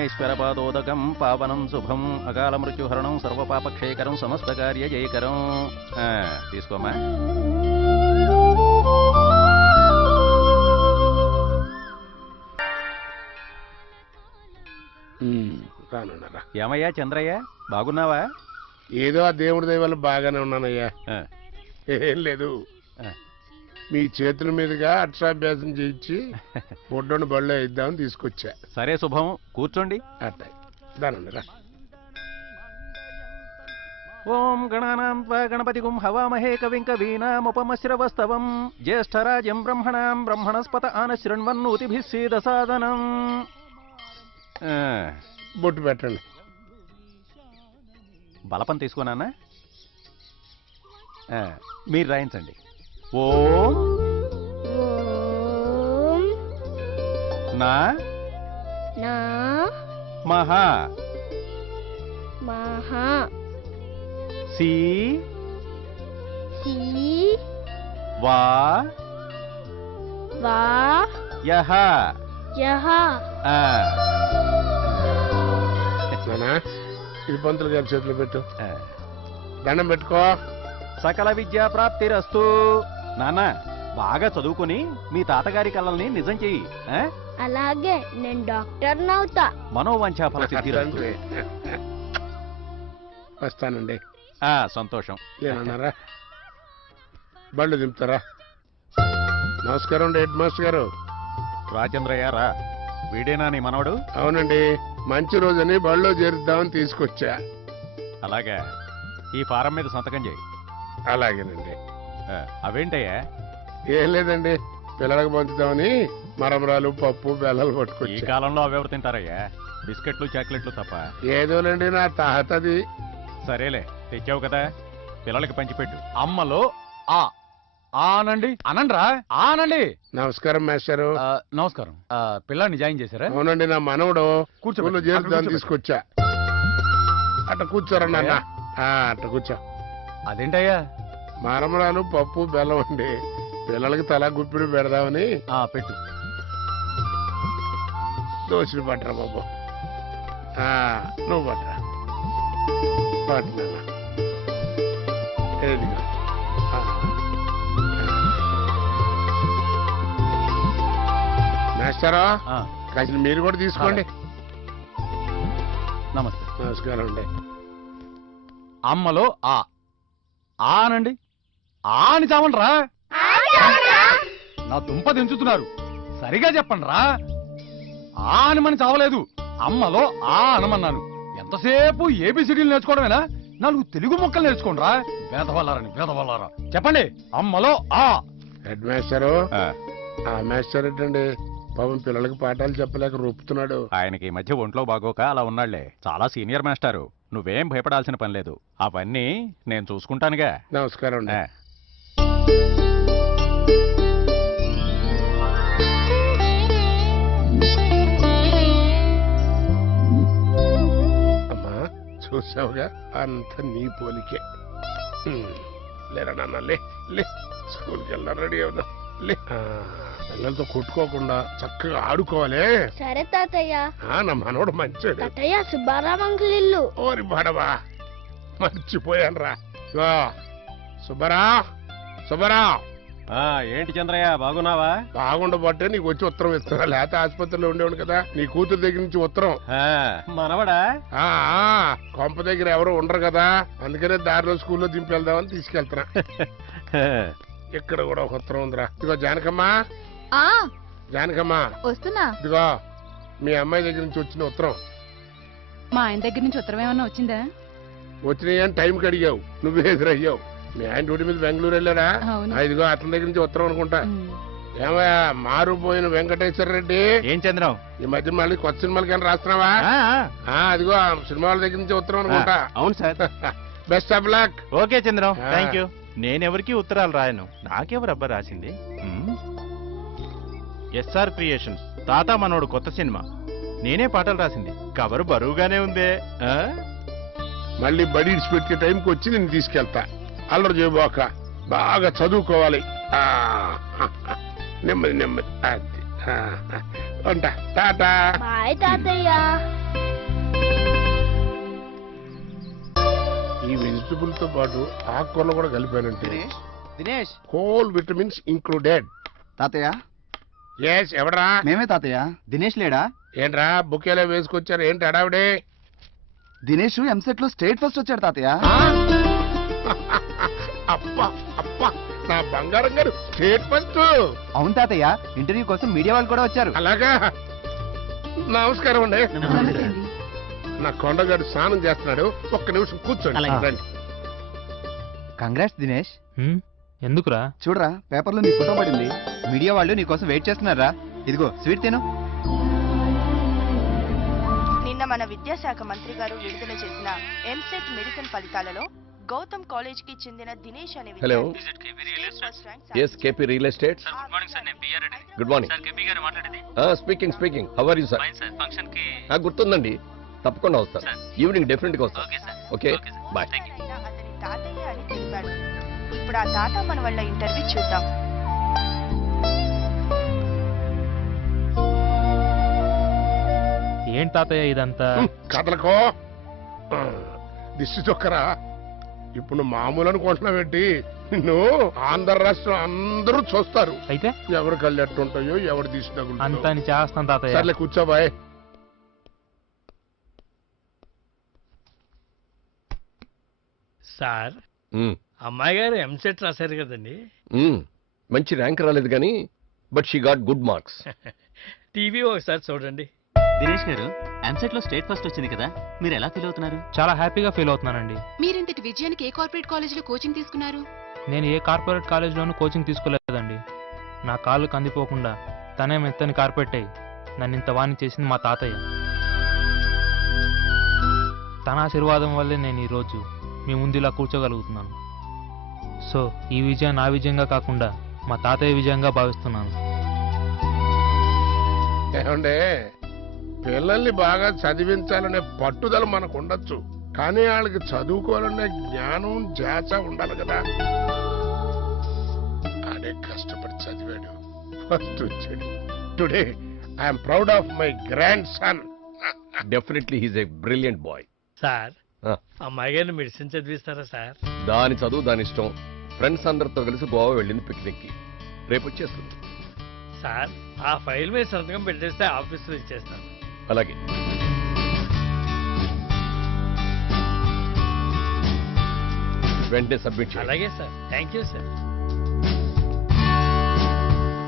ఈశ్వరపాదోదకం పావనం శుభం అకాల మృత్యుహరణం సర్వపాపక్షేకరం సమస్త కార్య జయకరం. తీసుకోమా. ఏమయ్యా చంద్రయ్య, బాగున్నావా? ఏదో ఆ దేవుడి దయ వల్ల బాగానే ఉన్నానయ్యా. ఏం లేదు, మీ చేతుల మీదుగా అక్షరాభ్యాసం చేయించి పొడ్డోని బళ్ళో ఇద్దామని తీసుకొచ్చా. సరే శుభం, కూర్చోండి. అట్లా దానండిరా. ఓం గణానాం త్వా గణపతిగుం హవామహే కవిం కవీనాముపమశ్రవస్తవం జ్యేష్ఠరాజం బ్రహ్మణాం బ్రహ్మణస్పత ఆనశృణ్వన్నోతిభిः సీదసాదనం. బొట్టు పెట్టండి. బలపం తీసుకోనా? మీరు రాయించండి. ఓం నా మహా మహా సి వా యహ యహ. ఇది పంతులు గారి చేతులు పెట్టు. దండం పెట్టుకో. సకల విద్యా ప్రాప్తిరస్తు. నాన్న, బాగా చదువుకుని మీ తాతగారి కలల్ని నిజం చెయ్యి. అలాగే, నేను డాక్టర్ నవుతా. మనోవాంఛా ఫల సిద్ధిరస్తు. వస్తానండి. సంతోషం. ఏమన్నారా? బళ్ళు దింపుతారా? నమస్కారం అండి హెడ్ మాస్టర్ గారు. రాజేంద్రయ్య రా. వీడేనా నీ మనవడు? అవునండి, మంచి రోజని బళ్ళో చేరుద్దామని తీసుకొచ్చా. అలాగా, ఈ ఫారం మీద సంతకం చేయి. అలాగేనండి. అవేంటయ్యా? ఏం లేదండి, పిల్లలకు పంచుతామని మరమరాలు పప్పు బెల్లలు పట్టుకొచ్చి. ఈ కాలంలో అవెవరు తింటారయ్యా? బిస్కెట్లు చాక్లెట్లు తప్ప. ఏదోనండి, నా తాతది. సరేలే, తెచ్చావు కదా, పిల్లలకి పంచిపెట్టు. అమ్మలో ఆనండి. అనండ్రా, ఆనండి. నమస్కారం మాస్టారు. నమస్కారం. పిల్లాన్ని జాయిన్ చేశారా? అవునండి, నా మనవడు కూర్చో చేరుద్దామని తీసుకొచ్చా. అట్ట కూర్చోరా నాన్న. అట్ట కూర్చో. అదేంటయ్యా? మరమరాలు పప్పు బెల్లం అండి, పిల్లలకి తలా గుప్పిడి పెడదామని. పెట్టు. దోశలు పట్టరా బాబు. నువ్వు పట్టరా. పట్టినా మాస్టారా, కాసిన మీరు కూడా తీసుకోండి. నమస్తే. నమస్కారం అండి. అమ్మలో ఆనండి. ఆని చావండ్రా. నా దుంప దించుతున్నారు. సరిగా చెప్పండి రా. ఆని మన చావలేదు, అమ్మలో అనమన్నాను. ఎంతసేపు ఏబిసిడీలు నేర్చుకోవడమేనా? 4 తెలుగు మొక్కలు నేర్చుకోండి రా. వేదవల్లారా చెప్పండి. అమ్మలో హెడ్ మాస్టరు. మాస్టర్ ఏంటండి పాపం, పిల్లలకి పాఠాలు చెప్పలేక రొప్పుతున్నాడు. ఆయనకి ఈ మధ్య ఒంట్లో బాగోక అలా ఉన్నాళ్లే. చాలా సీనియర్ మాస్టారు. నువ్వేం భయపడాల్సిన పని లేదు. అవన్నీ నేను చూసుకుంటానుగా. నమస్కారం అండి. అమ్మా, చూసావుగా, అంత నీ పోలికే. లేరా నాన్న, లే స్కూల్కి వెళ్ళా, రెడీ అవుదాం. పిల్లలతో కొట్టుకోకుండా చక్కగా ఆడుకోవాలి. సరే తాతయ్య. నా మనోడు మంచోడు. తాతయ్య, సుబ్బారావు అంకుల్ ఇల్లు. ఓరి బడవా, మర్చిపోయాను రా. సుబ్బారా. ఏంటి చంద్రయ్య, బాగున్నావా? బాగుండబట్టే నీకు వచ్చి ఉత్తరం ఇస్తున్నా, లేకపోతే ఆసుపత్రిలో ఉండేవాడు కదా. నీ కూతురు దగ్గర నుంచి ఉత్తరం. మనవడా? కొంప దగ్గర ఎవరు ఉండరు కదా, అందుకనే దారిలో స్కూల్లో దింపి వెళ్దామని తీసుకెళ్తున్నా. ఇక్కడ కూడా ఒక ఉత్తరం ఉందిరా. ఇదిగో జానకమ్మా. జానకమ్మా, వస్తున్నా. ఇదిగో మీ అమ్మాయి దగ్గర నుంచి వచ్చిన ఉత్తరం. మా ఆయన దగ్గర నుంచి ఉత్తరం ఏమన్నా వచ్చిందా? వచ్చినాయి అని టైంకి అడిగావు, నువ్వే ఎదురయ్యావు. మీ ఆయన డ్యూటీ మీద బెంగళూరు వెళ్ళాడా? ఇదిగో అతని దగ్గర నుంచి ఉత్తరం అనుకుంటా. ఏమయ్యా, మారుపోయిన వెంకటేశ్వర రెడ్డి. ఏం చంద్రం, ఈ మధ్య మళ్ళీ కొత్త సినిమాలకి ఏమైనా రాస్తున్నావా? అదిగో సినిమా వాళ్ళ దగ్గర నుంచి ఉత్తరం అనుకుంటా. అవును sir. Best of luck. Okay Chandram, thank you. నేనెవరికి ఉత్తరాలు రాయను, నాకెవరబ్బా రాసింది? ఎస్ఆర్ క్రియేషన్స్, తాత మనోడు కొత్త సినిమా. నేనే పాటలు రాసింది. కవరు బరువుగానే ఉందే. మళ్ళీ బడి ఇడిచిపెట్టే టైంకి వచ్చి నేను తీసుకెళ్తా. అల్లరి చేయబోక, బాగా చదువుకోవాలి. నెమ్మది నెమ్మది. ఉంటా. టాటా. బాయ్ తాతయ్య. ఈ వెజిటబుల్ తో పాటు ఆకుకూరలు కూడా కలిపానంటే దినేష్ హోల్ విటమిన్స్ ఇంక్లూడెడ్. తాతయ్య ఎస్ ఎవడరా? మేమే తాతయ్య. దినేష్ లేడా? ఏంట్రా బుకేలో వేసుకొచ్చారు ఏంటి అడావిడే? దినేష్ ఎంసెట్ లో స్టేట్ ఫస్ట్ వచ్చాడు తాతయ్య. అబ్బా అబ్బా నా బంగారం గారు స్టేట్ ఫస్ట్. అవును తాతయ్య, ఇంటర్వ్యూ కోసం మీడియా వాళ్ళు కూడా వచ్చారు. అలాగా నమస్కారం అండి. నమస్తే అండి. నా కొండగాడు స్నానం చేస్తున్నాడు, ఒక్క నిమిషం కూర్చోండి. రండి. కంగ్రాట్స్ దినేష్. ఎందుకురా? చూడరా పేపర్లో నీ ఫోటో పడింది. మీడియా వాళ్ళు నీ కోసం వెయిట్ చేస్తున్నారా. ఇదిగో స్వీట్ తిను. నిన్న మన విద్యాశాఖ మంత్రి గారు విడుదల చేసిన ఎంసెట్ మెడిసిన్ ఫలితాలలో గౌతమ్ కాలేజ్ కి చెందిన దినేష్ అనే hello S KP real estate. Good morning. Speaking speaking. How are you sir? గుర్తుందండి, తప్పకుండా వస్తా. ఈవినింగ్ డెఫినెట్ గా వస్తా. Okay bye. అతని తాతయ్య అని తెలిపాడు. ఇప్పుడు ఆ తాత మన వల్ల ఇంటర్వ్యూ చూద్దాం. ఏం తాతయ్య ఇదంతా? కథలకో దిష్టి చొక్కరా. ఇప్పుడు నువ్వు మామూలు అనుకుంటున్నావేంటి? నిన్ను ఆంధ్ర రాష్ట్రం అందరూ చూస్తారు. అయితే ఎవరు కళ్ళు ఎట్టుంటాయో ఎవరు అంతా తీసిన చేస్తాను తాతయ్య. సర్లే కూర్చోబాయ్. సార్ మ్మ్. అమ్మాయి గారు ఎంసెట్ రాశారు కదండి. మంచి ర్యాంక్ రాలేదు కానీ but she got good marks. TV ఒకసారి చూడండి. దినేష్ గారు ఎంసెట్ లో స్టేట్ ఫస్ట్ వచ్చింది కదా, మీరు ఎలా ఫీల్ అవుతున్నారు? చాలా హ్యాపీగా ఫీల్ అవుతున్నానండి. మీరింతటి విజయానికి ఏ కార్పొరేట్ కాలేజీలో కోచింగ్ తీసుకున్నారు? నేను ఏ కార్పొరేట్ కాలేజ్లోనూ కోచింగ్ తీసుకోలేదండి. నా కాళ్ళు కందిపోకుండా తనే మెత్తని కార్పొరేట్ అయ్యి నన్ను ఇంత వాణి చేసింది మా తాతయ్య. తన ఆశీర్వాదం వల్లే నేను ఈరోజు మీ ముందు ఇలా కూర్చోగలుగుతున్నాను. సో ఈ విజయం నా విజయంగా కాకుండా మా తాతయ్య విజయంగా భావిస్తున్నాను. ఏమండే, పిల్లల్ని బాగా చదివించాలనే పట్టుదల మనకు ఉండొచ్చు, కానీ వాళ్ళకి చదువుకోవాలనే జ్ఞానం జాచ ఉండాలి కదా. ఆడే కష్టపడి చదివాడు, ఫస్ట్ వచ్చాడు. Today I'm proud of my grand son. Definitely he's a brilliant boy. Sir అమ్మాయి గారిని మెడిసిన్ చదివిస్తారా సార్? దాని చదువు దాని ఇష్టం. ఫ్రెండ్స్ అందరితో కలిసి గోవా వెళ్ళింది పిక్నిక్ కి. రేపు వచ్చేస్తుంది. సార్ ఆ ఫైల్ మీద సంతకం పెట్టేస్తే ఆఫీసులో ఇచ్చేస్తాను. అలాగే. వెంటనే సబ్మిట్ చేయాలి. అలాగే సార్. Thank you sir.